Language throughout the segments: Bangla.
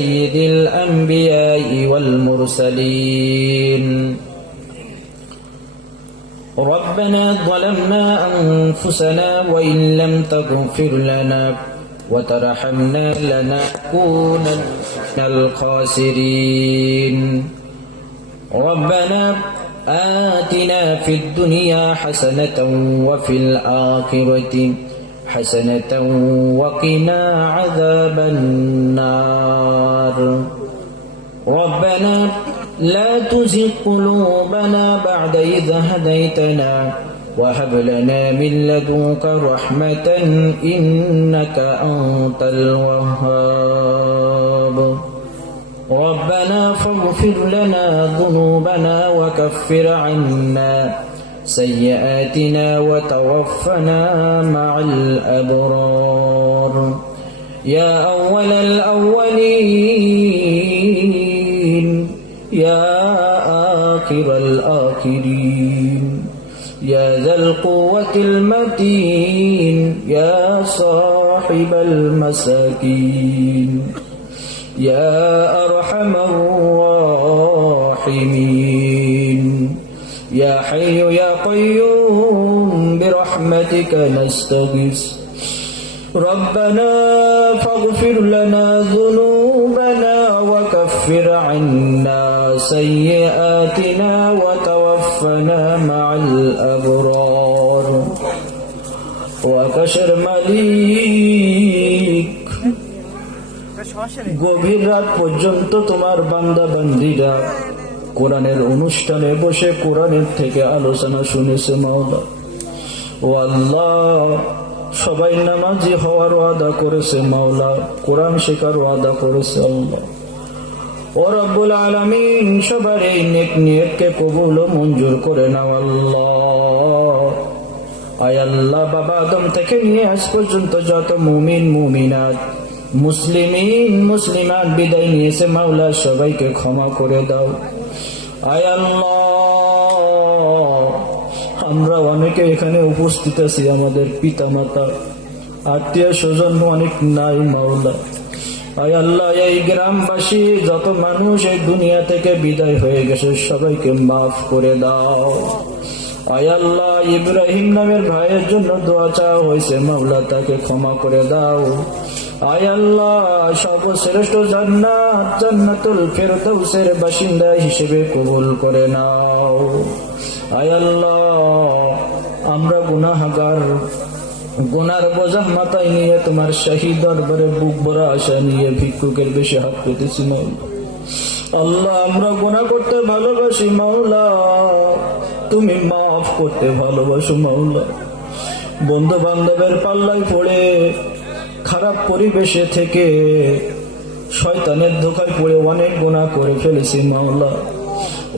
سيد الأنبياء والمرسلين. ربنا ظلمنا أنفسنا وإن لم تغفر لنا وترحمنا لنكونن من الخاسرين. ربنا آتنا في الدنيا حسنة وفي الآخرة حسنة وقنا عذاب النار. ربنا لا تزغ قلوبنا بعد إذ هديتنا وهب لنا من لدنك رحمة إنك أنت الوهاب. ربنا فاغفر لنا ذنوبنا وكفر عنا سيئاتنا وتوفنا مع الأبرار. يا أول الأولين يا آخر الآخرين يا ذا القوة المتين يا صاحب المساكين يا أرحم الراحمين يا حي يا قيوم برحمتك نستغيث. ربنا فاغفر لنا ذنوبنا وكفر عنا سيئاتنا وتوفنا مع الأبرار. وكشر مليك গভীর রাত পর্যন্ত তোমার বান্দা বান্দীরা কোরআনের অনুষ্ঠানে বসে কোরআনের থেকে আলোচনা শুনেছে মাওলা। ও আল্লাহ, সবাই নামাজি হওয়ার ওয়াদা করেছে মাওলা, কোরআন শেখার ওয়াদা করেছে আল্লাহ। ও রব্বুল আলামিন, সবার এই নেক নিয়তকে কবুল ও মঞ্জুর করে নাও আল্লাহ। আয় আল্লাহ, বাবা আদম থেকে নিয়ে আজ পর্যন্ত যত মুমিন মুমিনাত মুসলিমিন মুসলিমাত বিদায় নিয়েছে মাওলা, সবাইকে ক্ষমা করে দাও। আয় আল্লাহ, আমরা অনেকে এখানে উপস্থিত আছি, আমাদের পিতা মাতা আত্মীয় স্বজন অনেক নাই মাওলা। আয় আল্লাহ, এই গ্রামবাসী যত মানুষ এই দুনিয়া থেকে বিদায় হয়ে গেছে সবাইকে মাফ করে দাও। আয় আল্লাহ, ইব্রাহিম নামের ভাইয়ের জন্য দোয়া চাওয়া হয়েছে মাওলা, তাকে ক্ষমা করে দাও। আয় আল্লাহ, সর্বশ্রেষ্ঠ জান্নাত জান্নাতুল ফেরদাউসের বাসিন্দা হিসেবে কবুল করে নাও। আয় আল্লাহ, আমরা গুনাহগার, গুনার বোঝা মাথায় নিয়ে তোমার শাহী দরবারে বুক ভরা আশা নিয়ে ভিক্ষুকের বেশি হাত পেতেছি মাওলা। আল্লাহ, আমরা গুনাহ করতে ভালোবাসি মাওলা, তুমি মাফ করতে ভালোবাসো মাওলা। বন্ধু বান্ধবের পাল্লায় পড়ে খারাপ পরিবেশে থেকে শয়তানের ধোঁকায় পড়ে অনেক গুনাহ করে ফেলেছি মাওলা।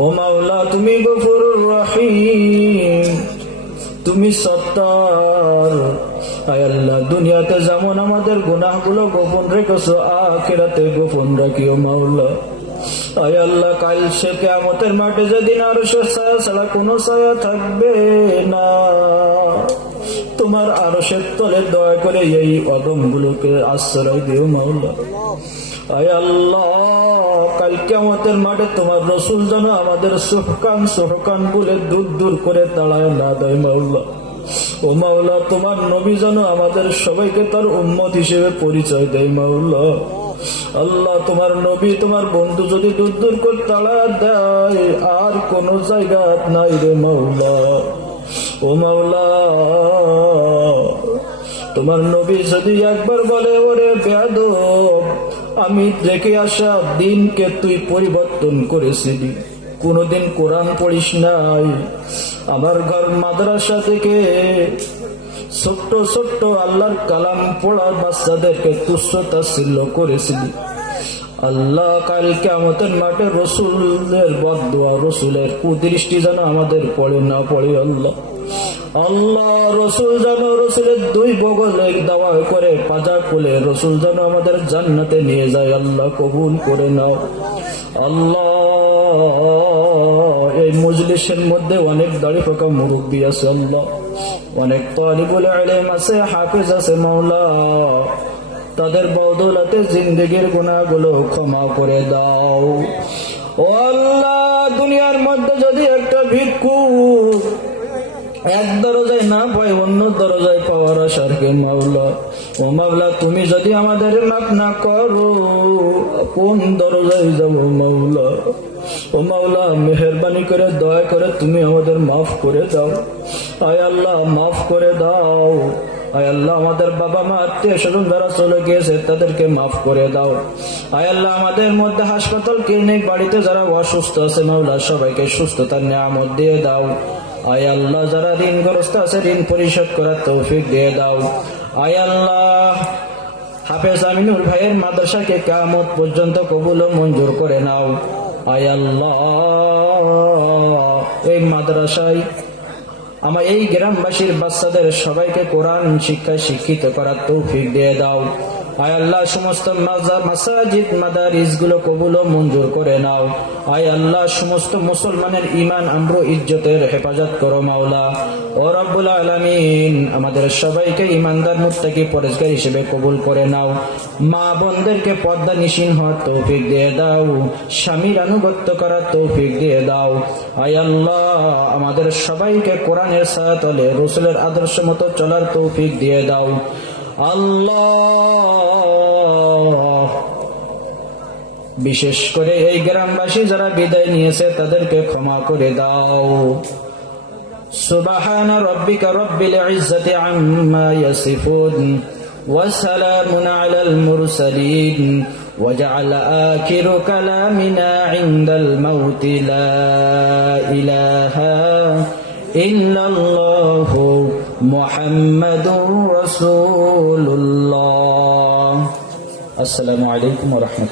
ও মাওলা, তুমি গফুরুর রহিম, তুমি সত্তার। আয় আল্লাহ, দুনিয়াতে যেমন আমাদের গুনাহগুলো গোপন রেখেছো, আখিরাতে গোপন রাখিও মাওলা। আয় আল্লাহ, কাল সে কিয়ামতের মাঠে যেদিন আরশের ছায়া ছাড়া কোনো ছায়া থাকবে না, তোমার আরশের তলে দয়া করে এই অদমগুলোকে আশ্রয় দিও মাওলা। আয় আল্লাহ, কাল কিয়ামতের মাঠে তোমার রাসূল যেন আমাদের সুহকান বলে দূর দূর করে তাড়ায় না দেয় মাওলা। ও মাওলা, তোমার নবী যেন আমাদের সবাইকে তার উম্মত হিসেবে পরিচয় দেয় মাওলা। আল্লাহ, তোমার নবী তোমার বন্ধু যদি দূর দূর করে তাড়া দেয়, আর কোন জায়গা নাই রে মাওলা। ও মাওলা, তোমার নবী যদি একবার বলে, ওরে বেয়াদব, আমি দেখে আসা দিনকে তুই পরিবর্তন করেছিলি, কোনদিন কোরআন পড়িস নাই, আমার ঘর মাদ্রাসা থেকে ছোট্ট ছোট্ট আল্লাহর কালাম পড়া বাচ্চাদেরকে তুচ্ছ তাচ্ছিল্য করেছিলি। আল্লাহ, কাল কিয়ামতের মাঠে রসুলের বদদুয়া, রসুলের কুদৃষ্টি যেন আমাদের পড়ে না পড়ে আল্লাহ। আল্লাহ, রসুল যেন রসুলের দুই বগলে দাওয়া করে পাজা খুলে রসুল যেন আমাদের জান্নাতে নিয়ে যায়, আল্লাহ কবুল করে নাও। আল্লাহ, এই মজলিসের মধ্যে অনেক দাড়ি পাকা মুরব্বী আছে আল্লাহ, অনেক তালিবুল ইলম আছে, হাফেজ আছে মাওলা। তাদের বদৌলতে জিন্দেগির গুনাহগুলো ক্ষমা করে দাও। ও আল্লাহ, দুনিয়ার মধ্যে যদি একটা ভিক্ষুক এক দরজায় না পায় অন্য দরজায় পাওয়ার আশারকে মাওলা, ও মাওলা তুমি যদি আমাদের মাফ না করো কোন দরজায় যাব মাওলা? ও মাওলা, মেহেরবানি করে দয়া করে তুমি আমাদের মাফ করে দাও। আয় আল্লাহ, মাফ করে দাও। আয় আল্লাহ, আমাদের বাবা মা আত্মীয় স্বজন যারা চলে গিয়েছে তাদেরকে মাফ করে দাও। আয় আল্লাহ, আমাদের মধ্যে হাসপাতাল ক্লিনিক বাড়িতে যারা অসুস্থ আছে মাওলা সবাইকে সুস্থতার নিয়ামত দিয়ে দাও। আয় আল্লাহ, যারা ঋণগ্রস্ত আছে ঋণ পরিশোধ করার তৌফিক দিয়ে দাও। আয় আল্লাহ, হাফেজ আমিনুল ভাইয়ের মাদ্রাসাকে কিয়ামত পর্যন্ত কবুল ও মঞ্জুর করে নাও। আয় আল্লাহ, এই মাদ্রাসায় আমার এই গ্রামবাসীর বাচ্চাদের সবাইকে কোরআন শিক্ষায় শিক্ষিত করার তৌফিক দিয়ে দাও। আয় আল্লাহ, সমস্ত মাসাজিদ মাদারিস গুলো কবুল ও মঞ্জুর করে নাও। আয় আল্লাহ, সমস্ত মুসলমানের ঈমান আমর ইজ্জতের হেফাজত করো মাওলা। ও রব্বুল আলামিন, আমাদের সবাইকে ঈমানদার মুত্তাকি পরেজগার হিসেবে কবুল করে নাও। মা বোনদেরকে পর্দা নিশীন হওয়ার তৌফিক দিয়ে দাও, স্বামীর আনুগত্য করার তৌফিক দিয়ে দাও। আয় আল্লাহ, আমাদের সবাইকে কোরআনের ছায়াতলে রাসূলের আদর্শ মতো চলার তৌফিক দিয়ে দাও। আল্লাহ, বিশেষ করে এই গ্রামবাসী যারা বিদায় নিয়েছে তাদেরকে ক্ষমা করে দাও। সুবহানা রাব্বিকা রাব্বিল ইজ্জাতি আম্মা ইয়াসিফুন ওয়া সালামুন আলাল মুরসালিন ওয়াজআল আখিরু কালামিনা ইনদাল মাউতি লা ইলাহা ইল্লাল্লাহু মুহাম্মাদুর রাসূলুল্লাহ। আসসালামু আলাইকুম ওয়া রাহমাতুল্লাহ।